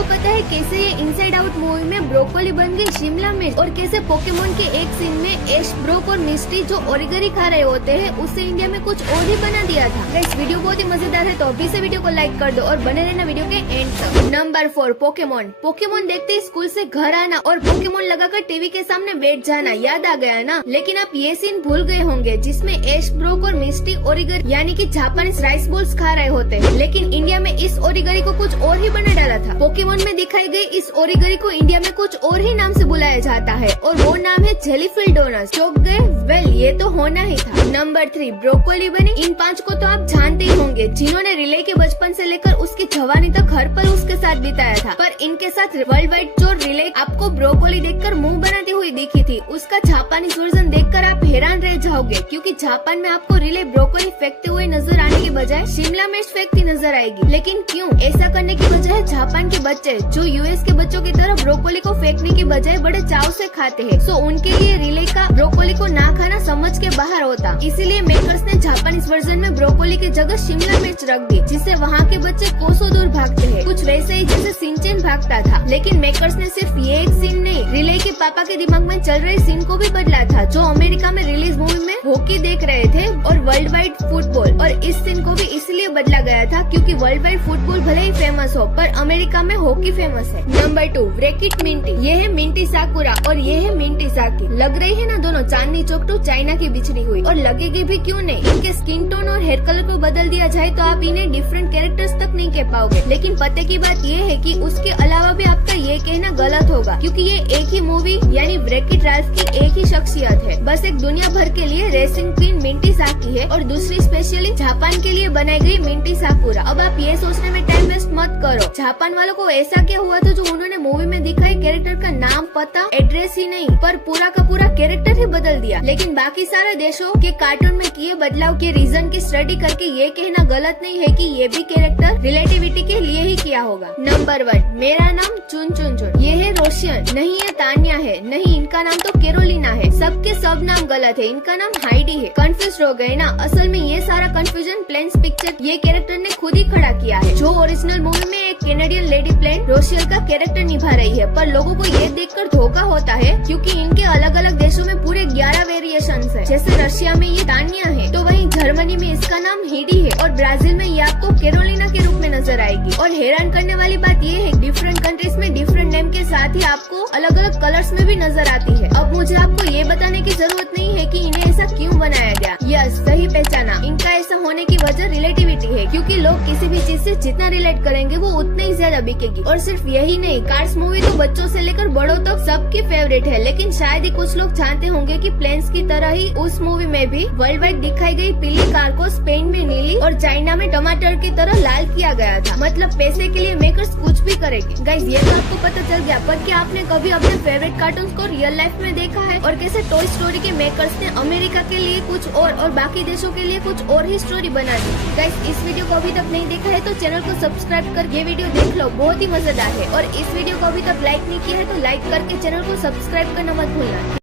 आपको पता है कैसे ये इनसाइड आउट मूवी में ब्रोकोली बन गई शिमला मिर्च, और कैसे पोकेमोन के एक सीन में एश, ब्रोक और मिस्टी जो ओरिगेरी खा रहे होते हैं उससे इंडिया में कुछ और ही बना दिया था। इस वीडियो बहुत ही मजेदार है, तो अभी से वीडियो को लाइक कर दो और बने रहना वीडियो के एंड तक। Number 4, Pokemon. पोकेमोन देखते ही स्कूल से घर आना और पोकेमोन लगाकर टीवी के सामने बैठ जाना याद आ गया ना। लेकिन आप ये सीन भूल गए होंगे जिसमें एश, ब्रोक और मिस्टी ओरिगेरी यानी कि जापानीज राइस बॉल्स खा रहे होते हैं, लेकिन इंडिया में इस ओरिगेरी को कुछ और ही बना डाला था। पोकेमोन में दिखाई गई इस ओरिगेरी को इंडिया में कुछ और ही नाम से बुलाया जाता है और वो नाम है जेलीफिल डोनट्स। चौंक गए? वेल, ये तो होना ही था। नंबर 3, ब्रोकोली बनी। इन 5 को तो आप जानते ही होंगे जिन्होंने रिले के बचपन से लेकर उसकी जवानी तक हर पल उसके साथ बिताया था। पर इनके साथ वर्ल्ड वाइड जो रिले आपको ब्रोकोली देखकर मुंह बनाती हुई दिखी थी, उसका जापानीज वर्जन देखकर आप हैरान रह जाओगे, क्योंकि जापान में आपको रिले ब्रोकोली फेंकते हुए नजर आने के बजाय शिमला मिर्च फेंकती नजर आएगी। लेकिन क्यों? ऐसा करने की वजह है जापान के बच्चे जो यूएस के बच्चों की तरह ब्रोकोली को फेंकने के बजाय बड़े चाव से खाते हैं, सो उनके लिए रिले का ब्रोकोली को ना खाना समझ के बाहर होता। इसीलिए मेकर्स ने जापानीज वर्जन में ब्रोकोली की जगह शिमला मिर्च रख दी, जिससे वहाँ के बच्चे कोसों दूर भागते हैं, कुछ वैसे ही जैसे सिंचन भागता था। लेकिन मेकर्स ने सिर्फ ये एक सीन नहीं, रिले के पापा के दिमाग में चल रहे सीन को भी बदला था, जो अमेरिका में रिलीज मूवी में हॉकी देख रहे थे और वर्ल्ड वाइड फुटबॉल। और इस सीन को भी इसलिए बदला गया था क्योंकि वर्ल्ड वाइड फुटबॉल भले ही फेमस हो, पर अमेरिका में हॉकी फेमस है। नंबर 2, व्रेकिट मिंटी। ये है मिंटी साकुरा और ये है मिंटी साकी। लग रही है ना दोनों चांदनी चौक टू चाइना की बिछड़ी हुई, और लगेगी भी क्यों नहीं। इनके स्किन टोन और हेयर कलर को बदल दिया जाए तो आप इन्हें डिफरेंट कैरेक्टर्स तक नहीं कह पाओगे। लेकिन पते की बात ये है कि उसके अलावा भी आपका ये कहना गलत होगा, क्योंकि ये एक ही मूवी यानी व्रेकिट राल्फ की एक ही शख्सियत है। बस एक दुनिया भर के लिए रेसिंग क्वीन मिंटी साकी है और दूसरी स्पेशली जापान के लिए बनाई गई मिंटी साकुरा। अब आप ये सोचने में टाइम वेस्ट मत करो, जापान वालों को ऐसा क्या हुआ था जो उन्होंने मूवी में दिखाई कैरेक्टर का नाम, पता, एड्रेस ही नहीं पर पूरा का पूरा कैरेक्टर ही बदल दिया। लेकिन बाकी सारे देशों के कार्टून में किए बदलाव के रीजन की स्टडी करके ये कहना गलत नहीं है कि ये भी कैरेक्टर रिलेटिविटी के लिए ही किया होगा। नंबर 1, मेरा नाम चुन चुन चुन। ये है रोशियन, नहीं ये तान्या है, नहीं इनका नाम तो कैरोलिना है। सबके सब नाम गलत है, इनका नाम हाइडी है। कंफ्यूज हो गए ना? असल में ये सारा कंफ्यूजन प्लेन्स पिक्चर ये कैरेक्टर ने खुद ही खड़ा किया है, जो ओरिजिनल मूवी में एक कैनेडियन लेडी प्लेन रोशियल का कैरेक्टर निभा रही है। पर लोगों को ये देखकर धोखा होता है क्योंकि इनके अलग अलग देशों में पूरे 11 वेरिएशन है। जैसे रशिया में ये तान्या है, तो वहीं जर्मनी में इसका नाम हिडी है और ब्राजील में ये आपको कैरोलिना के रूप में नजर आएगी। और हैरान करने वाली बात ये है, डिफरेंट कंट्रीज में डिफरेंट नेम के साथ ही आपको अलग अलग कलर्स में भी नजर आती है। अब मुझे आपको ये बताने की जरूरत नहीं है कि इन्हें ऐसा क्यों बनाया गया। यस, सही पहचाना, इनका ऐसा होने की वजह रिलेटिविटी है, क्योंकि लोग किसी भी चीज से जितना रिलेट करेंगे वो उतना ही ज्यादा बिकेगी। और सिर्फ यही नहीं, कार्स मूवी तो बच्चों से लेकर बड़ों तक सबकी फेवरेट है। लेकिन शायद ही कुछ लोग जानते होंगे कि प्लेन्स की तरह ही उस मूवी में भी वर्ल्ड वाइड दिखाई गई पीली कार को स्पेन में नीली और चाइना में टमाटर की तरह लाल किया गया था। मतलब पैसे के लिए मेकर्स कुछ भी करेंगे। गाइस, ये तो आपको पता चल गया, पर क्या आपने कभी अपने फेवरेट कार्टून्स को रियल लाइफ में देखा है? और कैसे टॉय स्टोरी के मेकर्स ने अमेरिका के लिए कुछ और बाकी देशों के लिए कुछ और ही स्टोरी बना दी। गाइस, इस वीडियो को अभी तक नहीं देखा है तो चैनल को सब्सक्राइब कर ये वीडियो देख लो, बहुत ही मजेदार है। और इस वीडियो को अभी तक लाइक नहीं किया है तो लाइक करके चैनल को सब्सक्राइब करना मत भूलना।